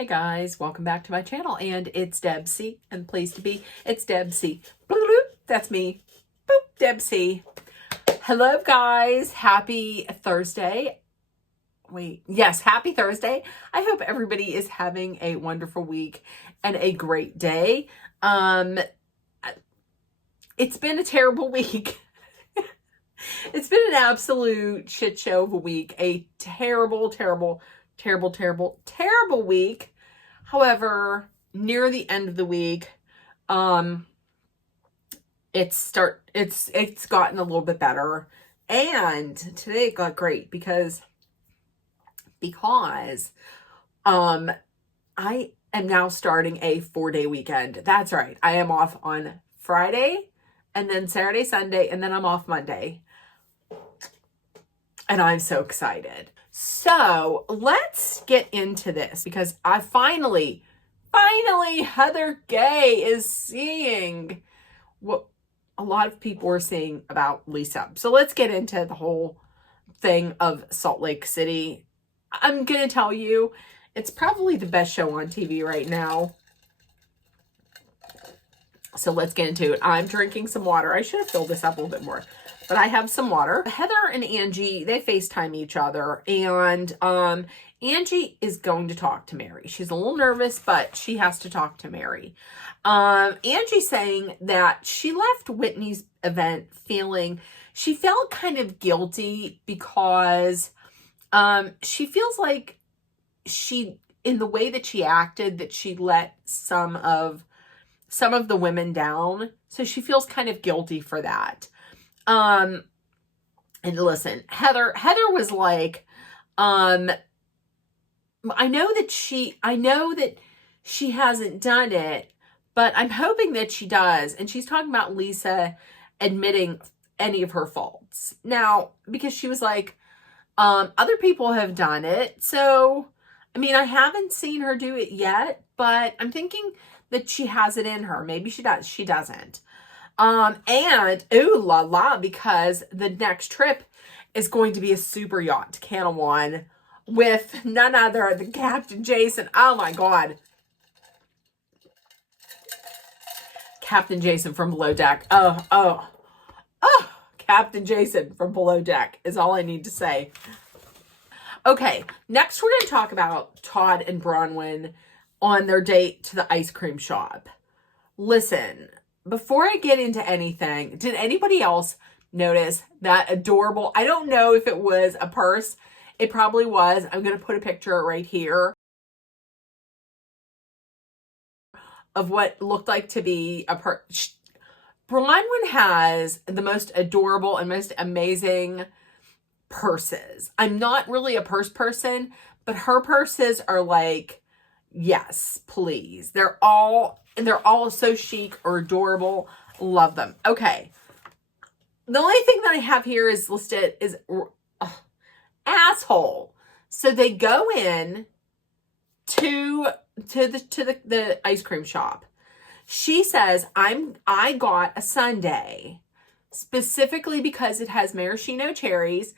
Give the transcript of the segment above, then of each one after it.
Hey guys, welcome back to my channel, and it's Debsy, and pleased to be, it's Debsy. Bloop, bloop, that's me. Boop, Debsy. Hello guys, happy Thursday. Yes, happy Thursday. I hope everybody is having a wonderful week and a great day. It's been a terrible week. It's been an absolute shit show of a week. A terrible week. However, near the end of the week, it's gotten a little bit better. And today it got great because I am now starting a 4-day weekend. That's right. I am off on Friday and then Saturday, Sunday, and then I'm off Monday. And I'm so excited. So let's get into this because I finally, Heather Gay is seeing what a lot of people are seeing about Lisa. So let's get into the whole thing of Salt Lake City. I'm going to tell you, it's probably the best show on TV right now. So let's get into it. I'm drinking some water. I should have filled this up a little bit more. But I have some water. Heather and Angie, they FaceTime each other. And Angie is going to talk to Mary. She's a little nervous, but she has to talk to Mary. Angie's saying that she left Whitney's event she felt kind of guilty because she feels like in the way that she acted, that she let some of the women down. So she feels kind of guilty for that. And listen, Heather was like, I know that she hasn't done it, but I'm hoping that she does. And she's talking about Lisa admitting any of her faults. Now, because she was like, other people have done it. So, I mean, I haven't seen her do it yet, but I'm thinking that she has it in her. Maybe she does. She doesn't. And ooh la la, because the next trip is going to be a super yacht to Canawan with none other than Captain Jason. Oh my God. Captain Jason from Below Deck. Oh, Captain Jason from Below Deck is all I need to say. Okay, next we're going to talk about Todd and Bronwyn on their date to the ice cream shop. Listen, before I get into anything, did anybody else notice that adorable, I don't know if it was a purse. It probably was. I'm going to put a picture right here of what looked like to be a purse. Bronwyn has the most adorable and most amazing purses. I'm not really a purse person, but her purses are like, yes, please. They're all so chic or adorable. Love them. Okay. The only thing that I have here is listed is asshole. So they go in to the ice cream shop. She says, I got a sundae specifically because it has maraschino cherries.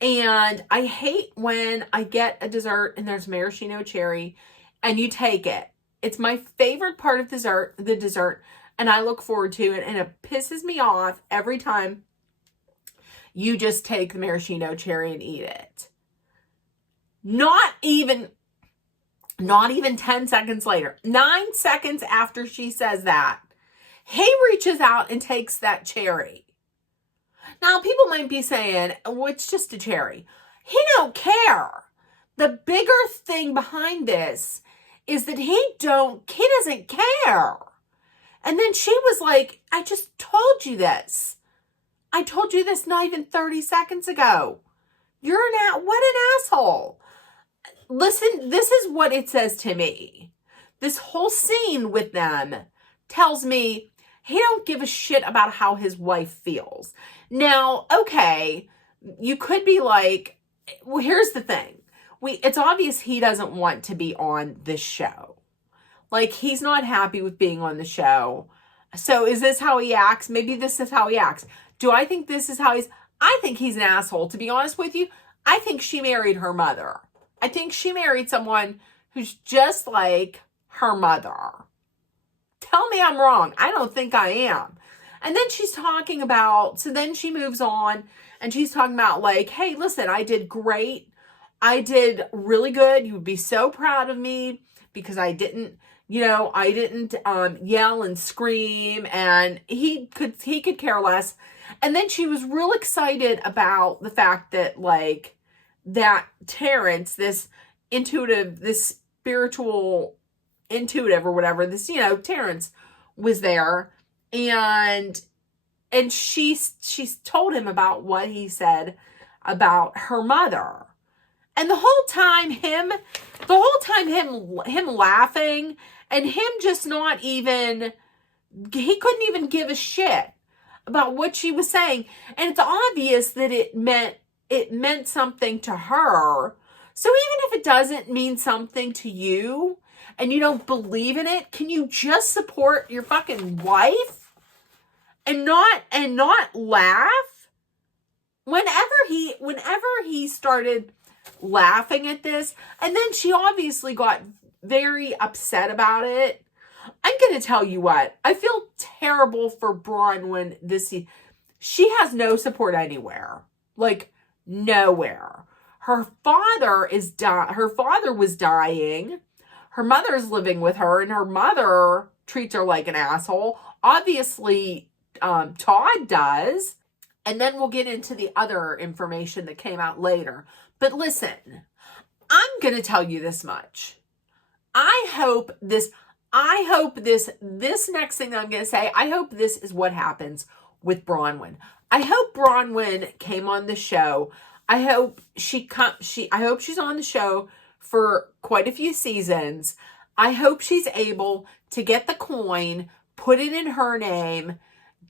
And I hate when I get a dessert and there's maraschino cherry and you take it. It's my favorite part of the dessert, and I look forward to it, and it pisses me off every time you just take the maraschino cherry and eat it. Not even 10 seconds later, 9 seconds after she says that, he reaches out and takes that cherry. Now, people might be saying, well, it's just a cherry. He don't care. The bigger thing behind this is that he doesn't care. And then she was like, I just told you this. I told you this not even 30 seconds ago. What an asshole. Listen, this is what it says to me. This whole scene with them tells me he don't give a shit about how his wife feels. Now, okay, you could be like, well, here's the thing. It's obvious he doesn't want to be on this show. Like, he's not happy with being on the show. So is this how he acts? Maybe this is how he acts. Do I think this is how I think he's an asshole. To be honest with you, I think she married her mother. I think she married someone who's just like her mother. Tell me I'm wrong. I don't think I am. And then she's talking about, so then she moves on and she's talking about like, hey, listen, I did great. I did really good. You would be so proud of me because I didn't yell and scream, and he could care less. And then she was real excited about the fact that like that Terrence, this spiritual intuitive or whatever, Terrence was there, and she's told him about what he said about her mother. And the whole time him laughing and him just not even, he couldn't even give a shit about what she was saying. And it's obvious that it meant something to her. So even if it doesn't mean something to you and you don't believe in it, can you just support your fucking wife and not laugh? Whenever he started laughing at this, and then she obviously got very upset about it. I'm gonna tell you what, I feel terrible for Bronwyn she has no support anywhere, like nowhere. Her father was dying. Her mother's living with her, and her mother treats her like an asshole. Obviously, Todd does. And then we'll get into the other information that came out later. But listen, I'm going to tell you this much. I hope this next thing that I'm going to say, I hope this is what happens with Bronwyn. I hope Bronwyn came on the show. I hope I hope she's on the show for quite a few seasons. I hope she's able to get the coin, put it in her name,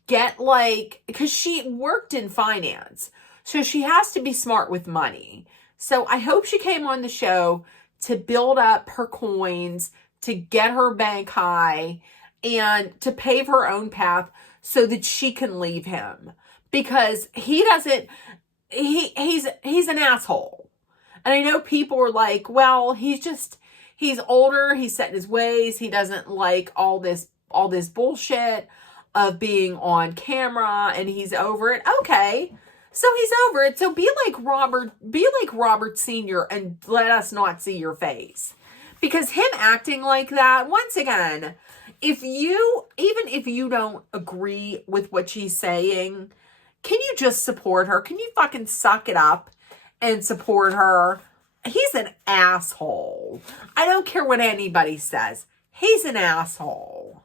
because she worked in finance, so she has to be smart with money. So I hope she came on the show to build up her coins, to get her bank high, and to pave her own path so that she can leave him. Because he's an asshole. And I know people are like, well, he's older, he's set in his ways, he doesn't like all this bullshit of being on camera, and he's over it. Okay, so he's over it. So be like Robert Sr. and let us not see your face. Because him acting like that, once again, even if you don't agree with what she's saying, can you just support her? Can you fucking suck it up and support her? He's an asshole. I don't care what anybody says. He's an asshole.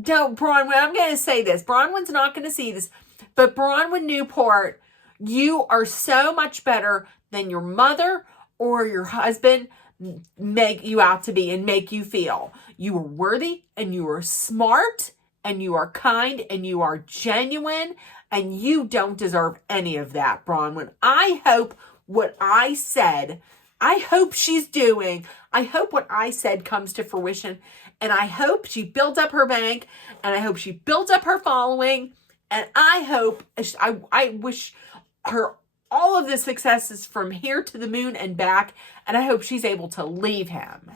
Bronwyn, I'm going to say this. Bronwyn's not going to see this. But Bronwyn Newport, you are so much better than your mother or your husband make you out to be and make you feel. You are worthy, and you are smart, and you are kind, and you are genuine, and you don't deserve any of that, Bronwyn. I hope what I said, I hope what I said comes to fruition. And I hope she builds up her bank, and I hope she builds up her following, and I wish her all of the successes from here to the moon and back, and I hope she's able to leave him.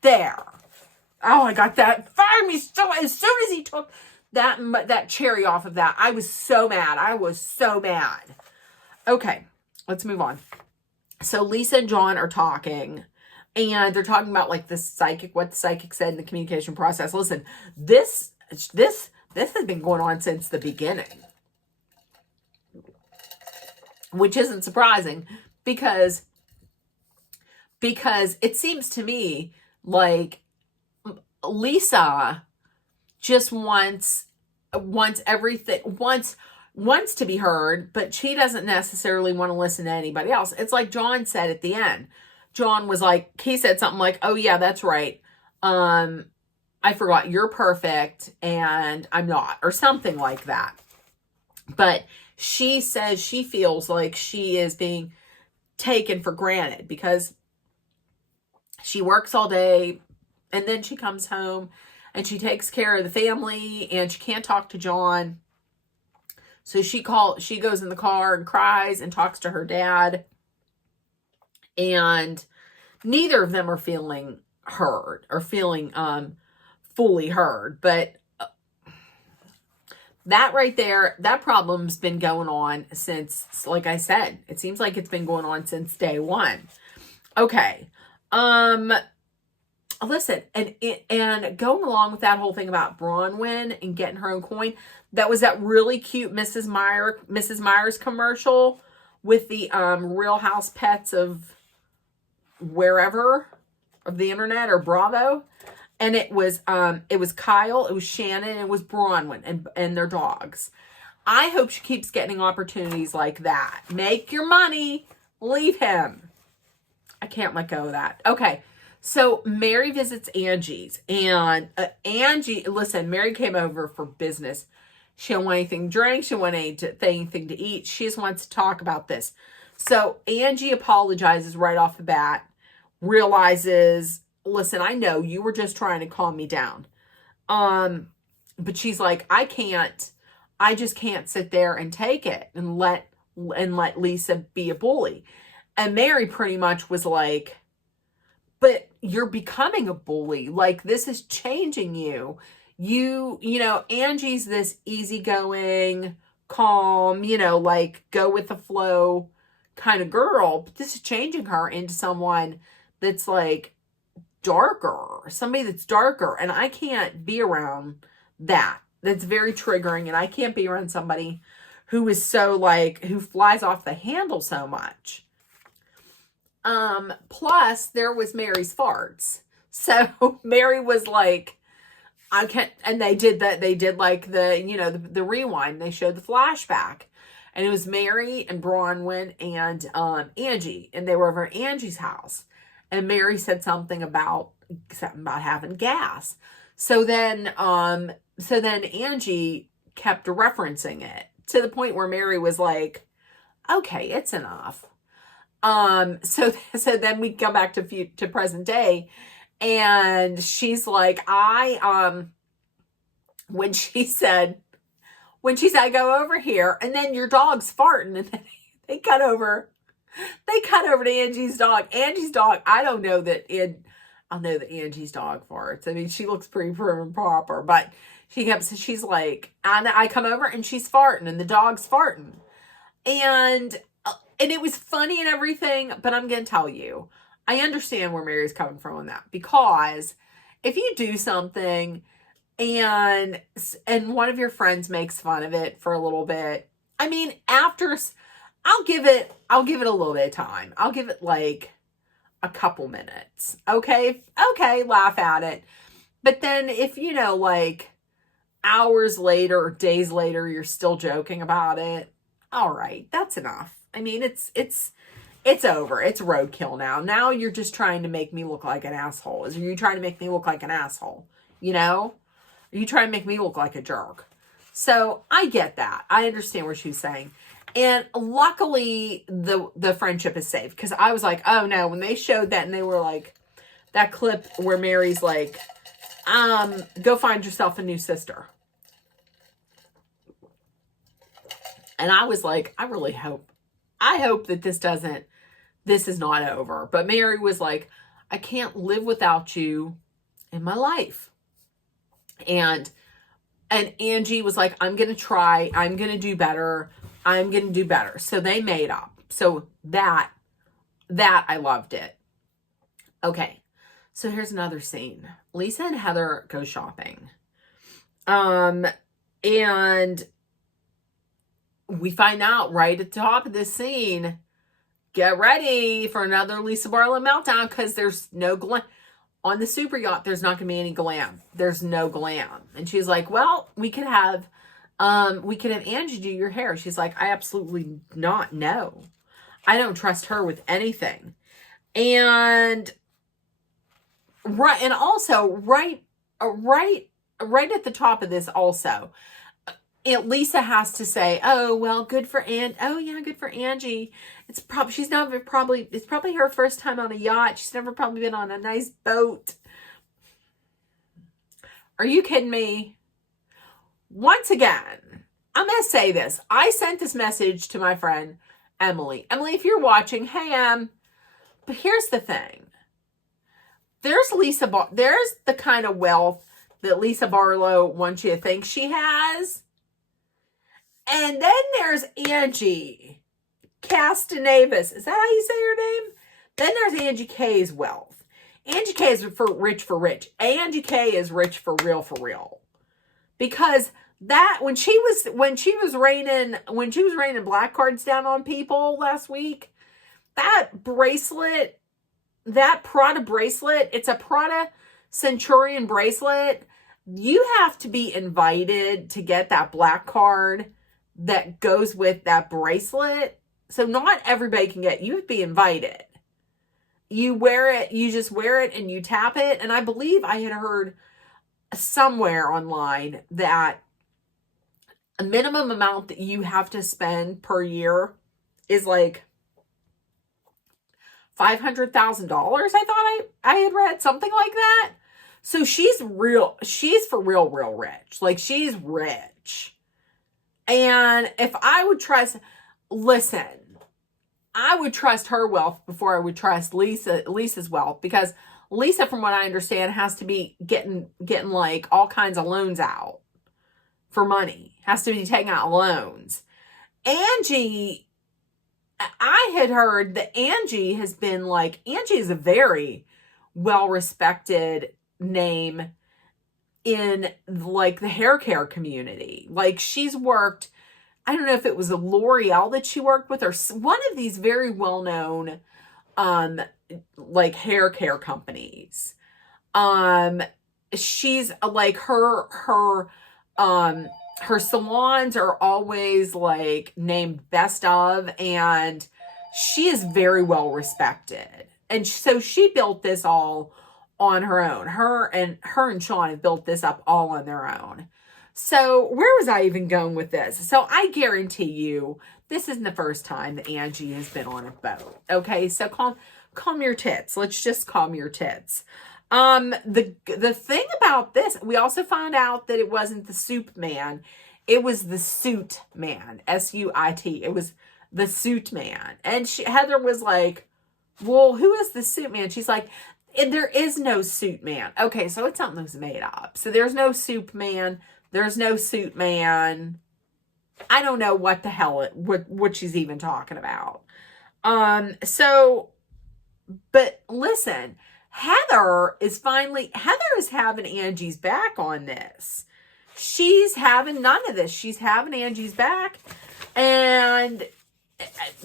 There. Oh, I got that. Fired me so, as soon as he took that cherry off of that, I was so mad. Okay, let's move on. So Lisa and John are talking, and they're talking about like what the psychic said in the communication process. Listen, this has been going on since the beginning, which isn't surprising because it seems to me like Lisa just wants everything, wants to be heard, but she doesn't necessarily want to listen to anybody else. It's like John said at the end. John was like, he said something like, oh yeah, that's right. I forgot, you're perfect and I'm not, or something like that. But she says she feels like she is being taken for granted because she works all day and then she comes home and she takes care of the family and she can't talk to John. So she goes in the car and cries and talks to her dad. And neither of them are feeling heard or feeling fully heard. But that right there, that problem's been going on since, like I said, it seems like it's been going on since day one. Okay. Listen, and going along with that whole thing about Bronwyn and getting her own coin, that was that really cute Mrs. Myers commercial with the Real House Pets of wherever, of the internet, or Bravo. And it was Kyle, it was Shannon, it was Bronwyn and their dogs. I hope she keeps getting opportunities like that. Make your money, leave him. I can't let go of that. Okay. So Mary visits Angie's, and Angie, listen, Mary came over for business. She don't want anything to drink. She don't want anything to eat. She just wants to talk about this. So Angie apologizes right off the bat, realizes, listen, I know you were just trying to calm me down. But she's like, I just can't sit there and take it and let Lisa be a bully. And Mary pretty much was like, but you're becoming a bully. Like, this is changing you. You know, Angie's this easygoing, calm, like go with the flow kind of girl. But this is changing her into someone that's like darker, somebody that's darker. And I can't be around that. That's very triggering. And I can't be around somebody who is so like, who flies off the handle so much. Plus there was Mary's farts. So Mary was like, I can't, and they did like the rewind. They showed the flashback, and it was Mary and Bronwyn and, Angie, and they were over at Angie's house, and Mary said something about having gas. So then Angie kept referencing it to the point where Mary was like, okay, it's enough. So then we come back to present day, and she's like, when she said, go over here, and then your dog's farting, and then they cut over to Angie's dog. Angie's dog, I know that Angie's dog farts. I mean, she looks pretty prim and proper, but she's like, I come over and she's farting and the dog's farting. And it was funny and everything, but I'm going to tell you, I understand where Mary's coming from on that, because if you do something and one of your friends makes fun of it for a little bit, I mean, after, I'll give it a little bit of time. I'll give it like a couple minutes. Okay, laugh at it. But then if, like hours later or days later, you're still joking about it, all right, that's enough. I mean, it's over. It's roadkill now. Now you're just trying to make me look like an asshole. Are you trying to make me look like an asshole? Are you trying to make me look like a jerk? So I get that. I understand what she's saying. And luckily the friendship is safe, because I was like, oh no, when they showed that and they were like, that clip where Mary's like, go find yourself a new sister. And I was like, I hope that this is not over. But Mary was like, I can't live without you in my life. And Angie was like, I'm going to try. I'm going to do better. So they made up. So that I loved it. Okay. So here's another scene. Lisa and Heather go shopping. And we find out right at the top of this scene, get ready for another Lisa Barlow meltdown, because there's no glam. On the super yacht, there's not going to be any glam. There's no glam. And she's like, well, we could have Angie do your hair. She's like, I absolutely not know. I don't trust her with anything. And also right at the top of this also, Lisa has to say, oh, well, good for Angie. It's probably her first time on a yacht. She's never probably been on a nice boat. Are you kidding me? Once again, I'm going to say this. I sent this message to my friend, Emily. Emily, if you're watching, hey, but here's the thing. there's there's the kind of wealth that Lisa Barlow wants you to think she has. And then there's Angie Castanevis. Is that how you say her name? Then there's Angie K's wealth. Angie K is for rich. Angie K is rich for real. Because that when she was raining black cards down on people last week, that bracelet, that Prada bracelet, it's a Prada Centurion bracelet. You have to be invited to get that black card that goes with that bracelet. So not everybody can get, you have to be invited. You wear it, you just wear it and you tap it. And I believe I had heard somewhere online that a minimum amount that you have to spend per year is like $500,000. I thought I had read something like that. So she's for real rich. Like, she's rich. And if I would trust, listen, I would trust her wealth before I would trust Lisa's wealth, because Lisa, from what I understand, has to be getting like all kinds of loans out for money. Has to be taking out loans. Angie, I had heard that Angie is a very well-respected name in like the hair care community. Like, she's worked, I don't know if it was a L'Oreal that she worked with or one of these very well-known like hair care companies. She's like her salons are always like named best of, and she is very well respected. And so she built this all on her own. Her and Sean have built this up all on their own. So where was I even going with this? So I guarantee you, this isn't the first time that Angie has been on a boat. Okay, so calm your tits. Let's just calm your tits. The thing about this, we also found out that it wasn't the soup man. It was the suit man, S-U-I-T. It was the suit man. And Heather was like, well, who is the suit man? She's like, there is no suit man. Okay, so it's something that was made up. So there's no soup man. There's no suit man. I don't know what the hell what she's even talking about. But listen, Heather is having Angie's back on this. She's having none of this. She's having Angie's back. And,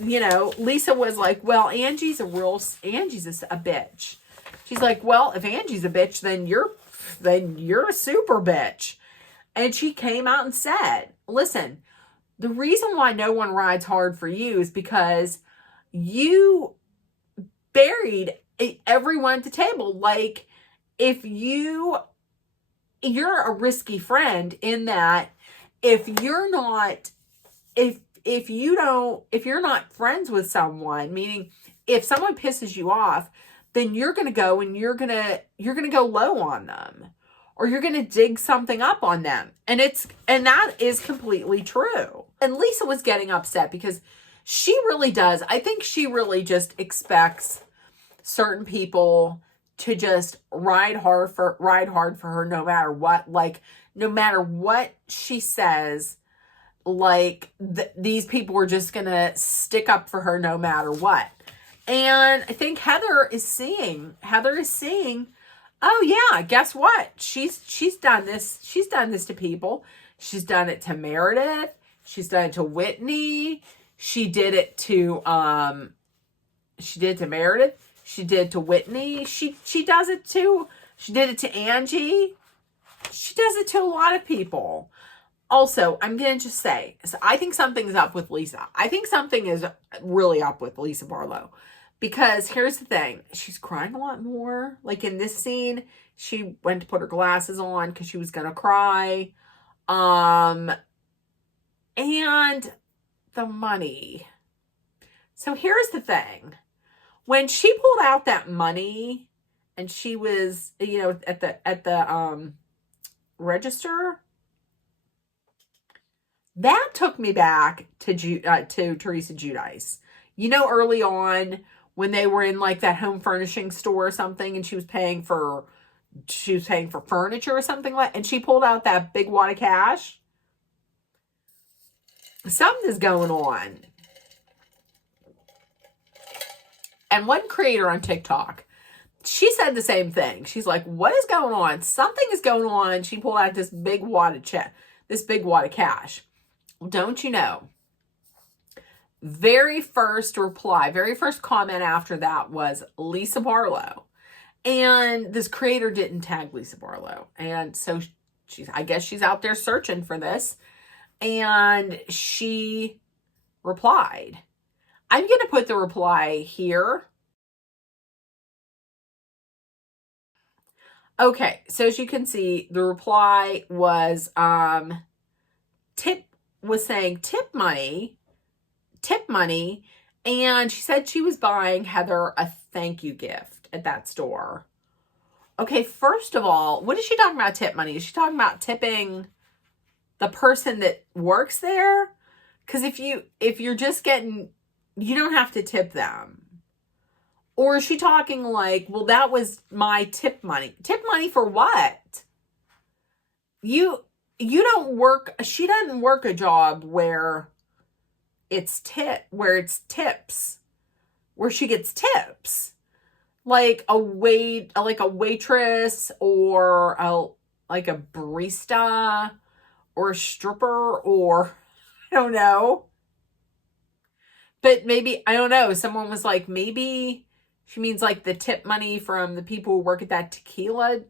you know, Lisa was like, well, Angie's a bitch. She's like, well, if Angie's a bitch, then you're a super bitch. And she came out and said, listen, the reason why no one rides hard for you is because you buried everyone at the table. Like, if you're a risky friend in that if you're not friends with someone, meaning if someone pisses you off, then you're going to go and you're going to go low on them, or you're going to dig something up on them. And that is completely true. And Lisa was getting upset because she really does. I think she really just expects certain people to just ride hard for her no matter what. Like, no matter what she says, like these people are just going to stick up for her no matter what. And I think Heather is seeing, oh yeah, guess what? She's done this. She's done this to people. She's done it to Meredith. She's done it to Whitney. She did it to Meredith. She did it to Whitney. She did it to Angie. She does it to a lot of people. Also, I'm going to just say, so I think something's up with Lisa. I think something is really up with Lisa Barlow. Because here's the thing. She's crying a lot more. Like in this scene, she went to put her glasses on because she was going to cry. And the money. So here's the thing. When she pulled out that money and she was, you know, at the register, that took me back to Teresa Giudice. You know, early on when they were in like that home furnishing store or something, and she was paying for furniture or something like, and she pulled out that big wad of cash. Something is going on. And one creator on TikTok, she said the same thing. She's like, what is going on? Something is going on. She pulled out this big wad of cash. Don't you know? Very first reply, very first comment after that was Lisa Barlow. And this creator didn't tag Lisa Barlow. And so I guess she's out there searching for this. And she replied. I'm going to put the reply here. Okay, so as you can see, the reply was tip money, and she said she was buying Heather a thank you gift at that store. Okay, first of all, what is she talking about tip money? Is she talking about tipping the person that works there? Because if you're just getting, you don't have to tip them. Or is she talking like, well, that was my tip money? Tip money for what? You don't work, she doesn't work a job where it's tips, where she gets tips. Like a waitress or like a barista or a stripper, or I don't know. But maybe, I don't know, someone was like, maybe she means like the tip money from the people who work at that tequila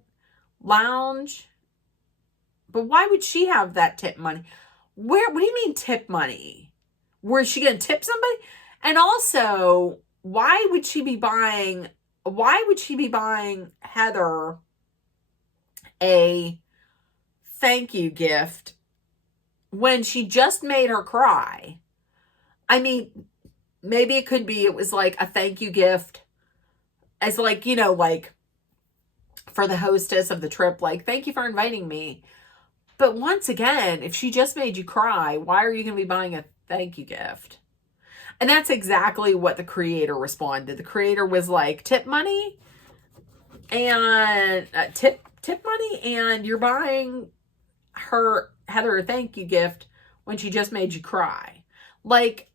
lounge. But why would she have that tip money? What do you mean tip money? Where is she going to tip somebody? And also, why would she be buying Heather a thank you gift when she just made her cry? I mean, maybe it was like a thank you gift as like, like for the hostess of the trip, like, thank you for inviting me. But once again, if she just made you cry, why are you going to be buying a thank you gift? And that's exactly what the creator responded. The creator was like, tip money and tip money, and you're buying Heather a thank you gift when she just made you cry. Like,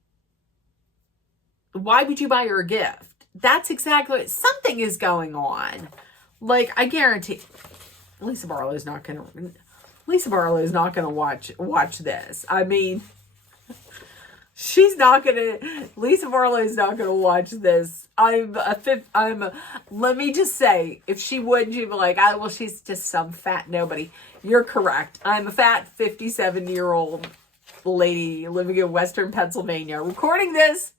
why would you buy her a gift? That's exactly, something is going on. Like, I guarantee Lisa Barlow is not going to watch this. I mean, Lisa Barlow is not going to watch this. Let me just say, if she would, she'd be like, well, she's just some fat nobody. You're correct. I'm a fat 57-year-old lady living in Western Pennsylvania, recording this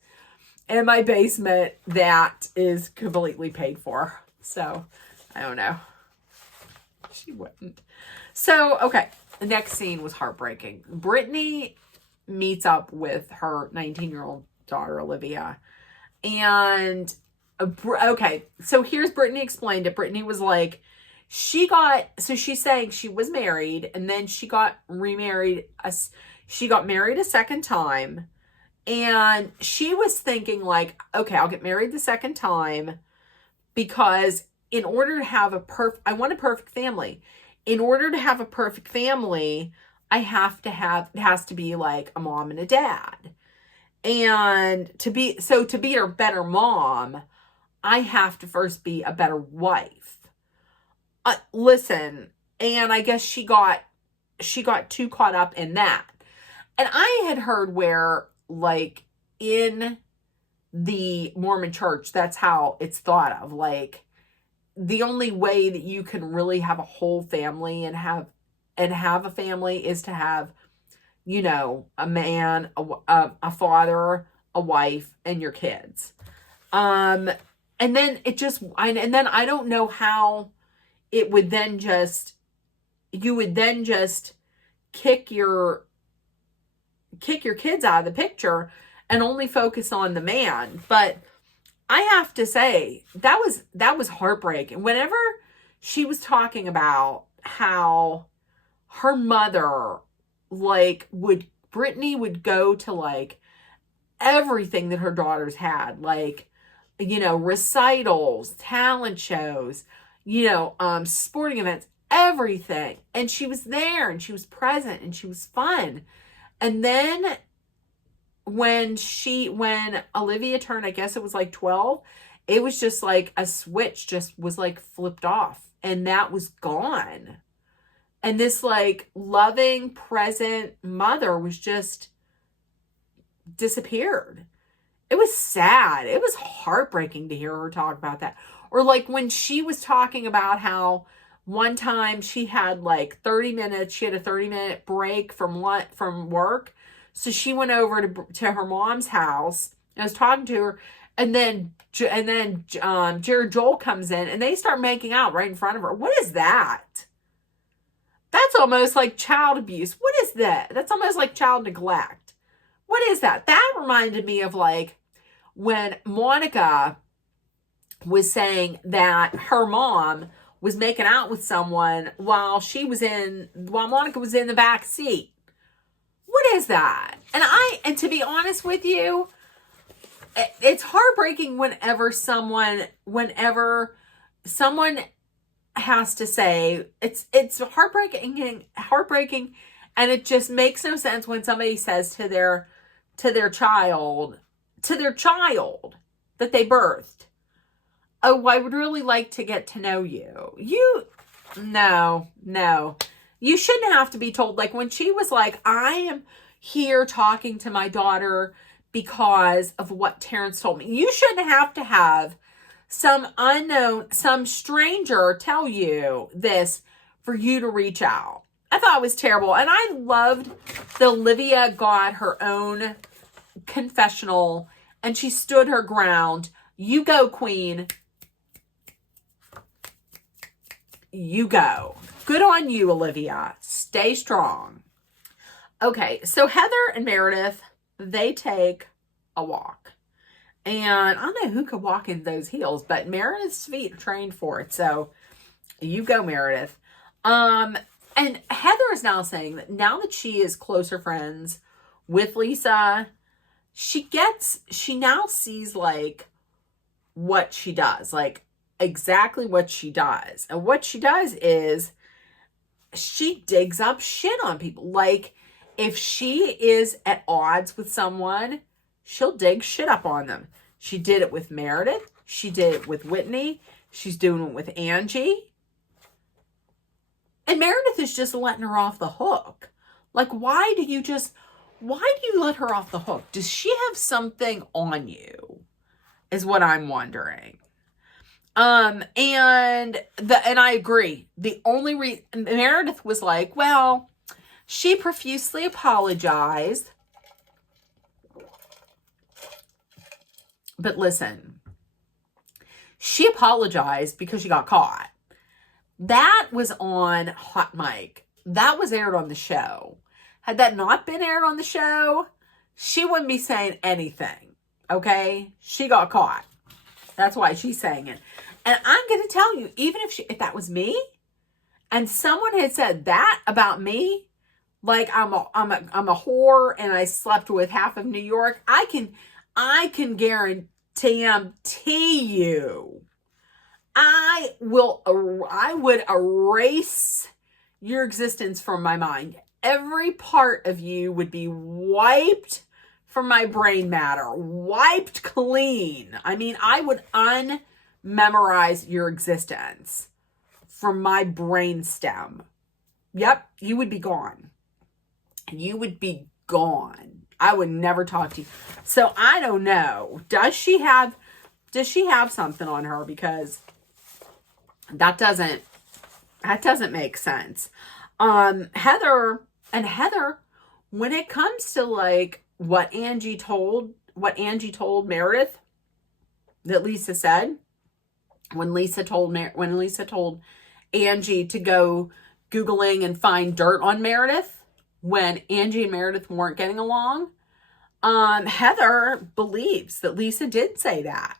in my basement that is completely paid for. So, I don't know. She wouldn't. So, okay. The next scene was heartbreaking. Brittany meets up with her 19-year-old daughter, Olivia. And, okay, so here's Brittany explained it. Brittany was like, she's saying she was married, and then she got remarried. She got married a second time. And she was thinking like, okay, I'll get married the second time because in order to have I want a perfect family. In order to have a perfect family, it has to be like a mom and a dad. And to be a better mom, I have to first be a better wife. Listen, and I guess she got too caught up in that. And I had heard where, like, in the Mormon church, that's how it's thought of. Like, the only way that you can really have a whole family and have a family is to have, a man, a father, a wife, and your kids. And then I don't know how it would then you would then just kick your kids out of the picture and only focus on the man. But I have to say, that was heartbreaking. Whenever she was talking about how her mother, like, Brittany would go to, like, everything that her daughters had. Like, recitals, talent shows, sporting events, everything. And she was there and she was present and she was fun. And then when Olivia turned, I guess it was like 12, it was just like a switch just was like flipped off and that was gone. And this like loving, present mother was just disappeared. It was sad. It was heartbreaking to hear her talk about that. Or like when she was talking about how one time she had like 30 minutes, she had a 30-minute break from work. So she went over to her mom's house and was talking to her. And then Jared Joel comes in and they start making out right in front of her. What is that? That's almost like child abuse. What is that? That's almost like child neglect. What is that? That reminded me of like when Monica was saying that her mom was making out with someone while Monica was in the back seat. What is that? And to be honest with you, it's heartbreaking whenever someone has to say it's heartbreaking, and it just makes no sense when somebody says to their child that they birthed, "Oh, I would really like to get to know you." No. You shouldn't have to be told. Like when she was like, "I am here talking to my daughter because of what Terrence told me." You shouldn't have to have some stranger tell you this for you to reach out. I thought it was terrible. And I loved that Olivia got her own confessional and she stood her ground. You go, queen. You go. Good on you, Olivia. Stay strong. Okay, so Heather and Meredith, they take a walk. And I don't know who could walk in those heels, but Meredith's feet are trained for it. So you go, Meredith. And Heather is now saying that now that she is closer friends with Lisa, she now sees like what she does, like exactly what she does. And what she does is she digs up shit on people. Like if she is at odds with someone, she'll dig shit up on them. She did it with Meredith. She did it with Whitney. She's doing it with Angie. And Meredith is just letting her off the hook. Like, why do you let her off the hook? Does she have something on you? Is what I'm wondering. And I agree. The only reason Meredith was like, well, she profusely apologized. But listen, she apologized because she got caught. That was on Hot Mic. That was aired on the show. Had that not been aired on the show, she wouldn't be saying anything. Okay? She got caught. That's why she's saying it. And I'm going to tell you, even if that was me, and someone had said that about me, like I'm a whore and I slept with half of New York, I can guarantee you, I would erase your existence from my mind. Every part of you would be wiped from my brain matter, wiped clean. I mean, I would unmemorize your existence from my brain stem. Yep, you would be gone. You would be gone. I would never talk to you. So I don't know. Does she have something on her? Because that doesn't make sense. Heather, when it comes to like what Angie told Meredith that Lisa said, when Lisa told Angie to go Googling and find dirt on Meredith, when Angie and Meredith weren't getting along, Heather believes that Lisa did say that.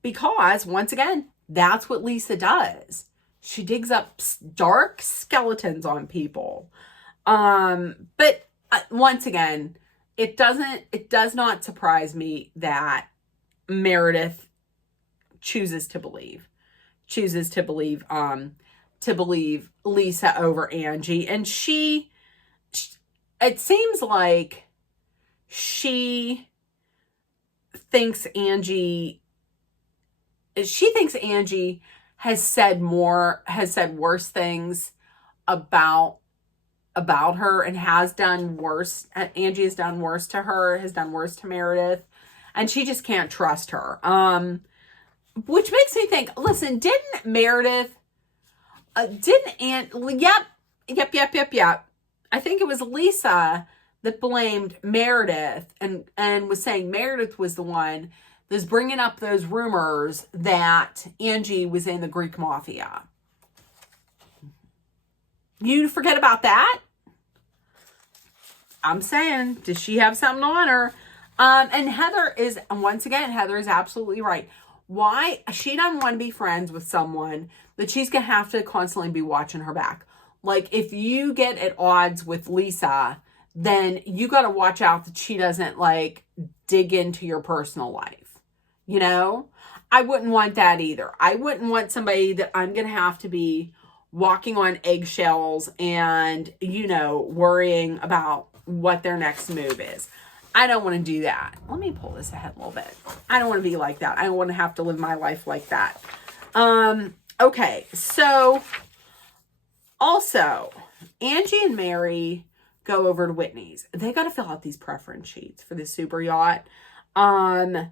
Because, once again, that's what Lisa does. She digs up dark skeletons on people. But once again, it does not surprise me that Meredith chooses to believe. To believe Lisa over Angie. And it seems like she thinks Angie has said worse things about her, and has done worse. Angie has done worse to her, has done worse to Meredith, and she just can't trust her. Which makes me think, listen, didn't Meredith, yep. I think it was Lisa that blamed Meredith and was saying Meredith was the one that was bringing up those rumors that Angie was in the Greek mafia. You forget about that? I'm saying, does she have something on her? And Heather is absolutely right. Why? She doesn't want to be friends with someone that she's going to have to constantly be watching her back. Like, if you get at odds with Lisa, then you got to watch out that she doesn't, like, dig into your personal life. You know? I wouldn't want that either. I wouldn't want somebody that I'm going to have to be walking on eggshells and, worrying about what their next move is. I don't want to do that. Let me pull this ahead a little bit. I don't want to be like that. I don't want to have to live my life like that. Okay, so also, Angie and Mary go over to Whitney's. They got to fill out these preference sheets for the super yacht. Mary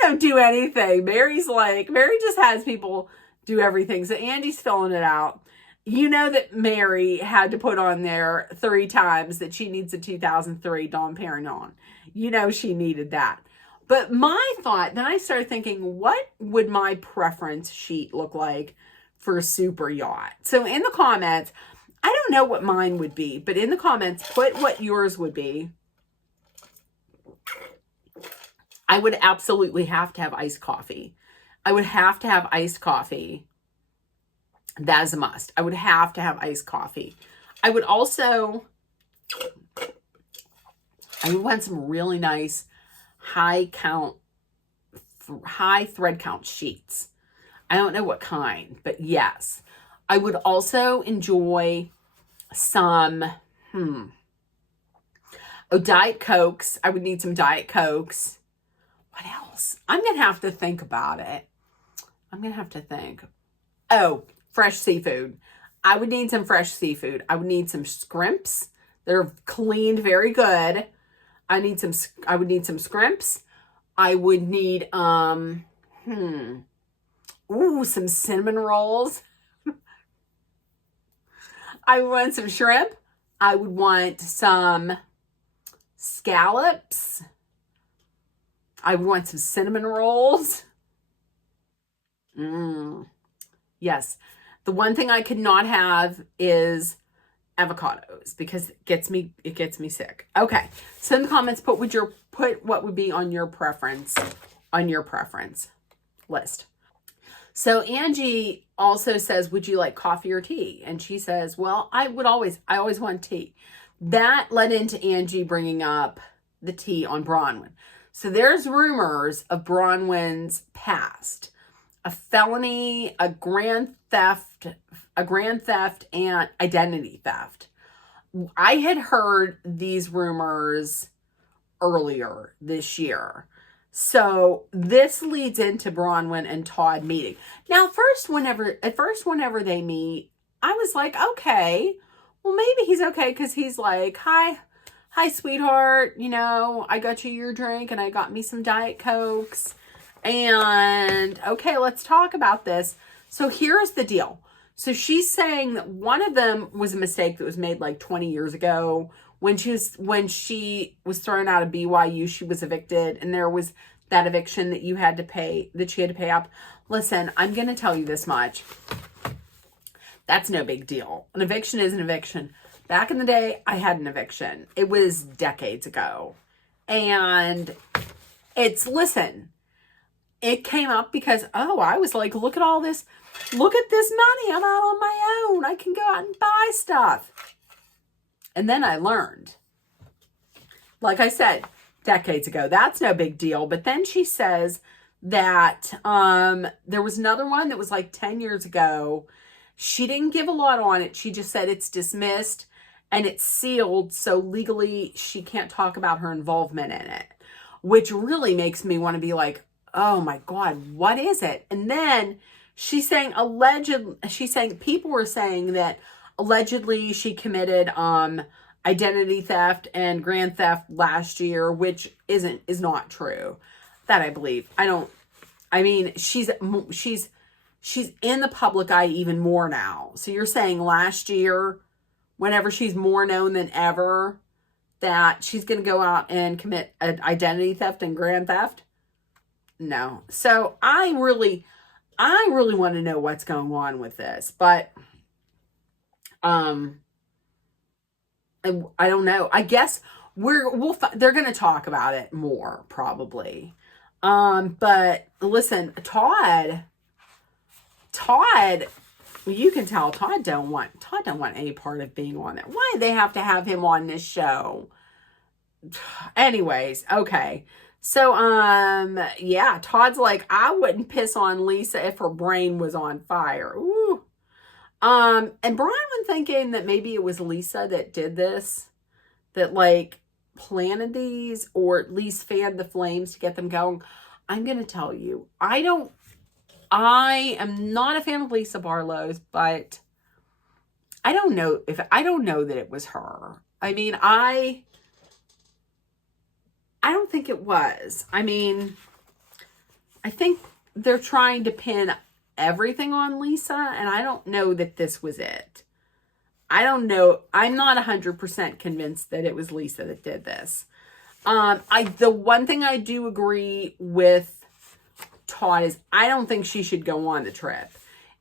don't do anything. Mary just has people do everything. So Angie's filling it out. You know that Mary had to put on there 3 times that she needs a 2003 Dom Perignon. You know she needed that. But my thought, then I started thinking, what would my preference sheet look like for a super yacht? So in the comments, I don't know what mine would be, but in the comments, put what yours would be. I would absolutely have to have iced coffee. I would have to have iced coffee. That is a must. I would have to have iced coffee. I would want some really nice high thread count sheets. I don't know what kind, but yes. I would also enjoy some, Diet Cokes. I would need some Diet Cokes. What else? I'm going to have to think about it. Oh, fresh seafood. I would need some fresh seafood. I would need some scrimps. They're cleaned very good. I would need some scrimps. I would need, some cinnamon rolls. I would want some shrimp. I would want some scallops. I would want some cinnamon rolls. Yes. The one thing I could not have is avocados because it gets me sick. Okay. So in the comments, put what would be on your preference list. So Angie also says, would you like coffee or tea? And she says, well, I always want tea. That led into Angie bringing up the tea on Bronwyn. So there's rumors of Bronwyn's past, a felony, a grand theft, and identity theft. I had heard these rumors earlier this year. So this leads into Bronwyn and Todd meeting. Now, at first, whenever they meet, I was like, okay, well, maybe he's okay because he's like, hi, sweetheart. I got you your drink and I got me some Diet Cokes. And okay, let's talk about this. So here's the deal. So she's saying that one of them was a mistake that was made like 20 years ago when she was thrown out of BYU. She was evicted, and there was that eviction that she had to pay up. Listen, I'm going to tell you this much. That's no big deal. An eviction is an eviction. Back in the day, I had an eviction. It was decades ago. And it came up because, I was like, look at all this. Look at this money. I'm out on my own. I can go out and buy stuff. And then I learned. Like I said, decades ago. That's no big deal. But then she says that there was another one that was like 10 years ago. She didn't give a lot on it. She just said it's dismissed and it's sealed, so legally she can't talk about her involvement in it, which really makes me want to be like, oh my God, what is it? And then she's saying people were saying that allegedly she committed identity theft and grand theft last year, which is not true. That I believe. I mean, she's in the public eye even more now. So you're saying last year, whenever she's more known than ever, that she's going to go out and commit identity theft and grand theft? No. So I really want to know what's going on with this, but I don't know. I guess they're going to talk about it more probably. But listen, Todd, you can tell Todd don't want any part of being on that. Why do they have to have him on this show? Anyways, okay. So, yeah, Todd's like, I wouldn't piss on Lisa if her brain was on fire. Ooh. And Brian was thinking that maybe it was Lisa that did this, that like planted these, or at least fanned the flames to get them going. I'm going to tell you, I am not a fan of Lisa Barlow's, but I don't know that it was her. I mean, I don't think it was. I mean, I think they're trying to pin everything on Lisa, and I don't know that this was it. I don't know. I'm not 100% convinced that it was Lisa that did this. The one thing I do agree with Todd is I don't think she should go on the trip.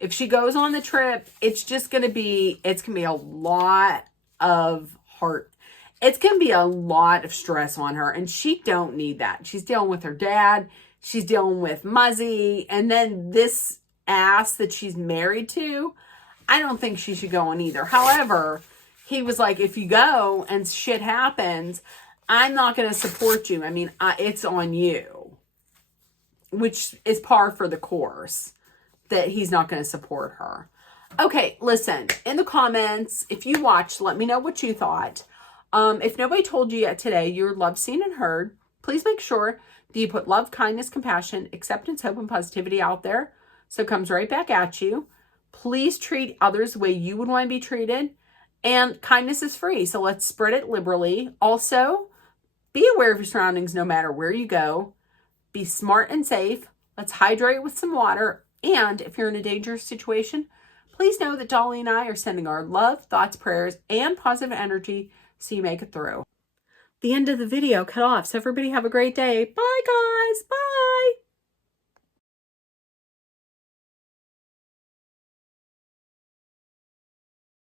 If she goes on the trip, it's going to be a lot of it's going to be a lot of stress on her, and she don't need that. She's dealing with her dad. She's dealing with Muzzy, and then this ass that she's married to. I don't think she should go on either. However, he was like, if you go and shit happens, I'm not going to support you. I mean, it's on you, which is par for the course, that he's not going to support her. Okay, listen, in the comments, if you watched, let me know what you thought. If nobody told you yet today you're loved, seen, and heard, please make sure that you put love, kindness, compassion, acceptance, hope, and positivity out there so it comes right back at you. Please treat others the way you would want to be treated. And kindness is free, so let's spread it liberally. Also, be aware of your surroundings no matter where you go. Be smart and safe. Let's hydrate with some water. And if you're in a dangerous situation, please know that Dolly and I are sending our love, thoughts, prayers, and positive energy so you make it through. The end of the video cut off, so everybody have a great day. Bye, guys. Bye.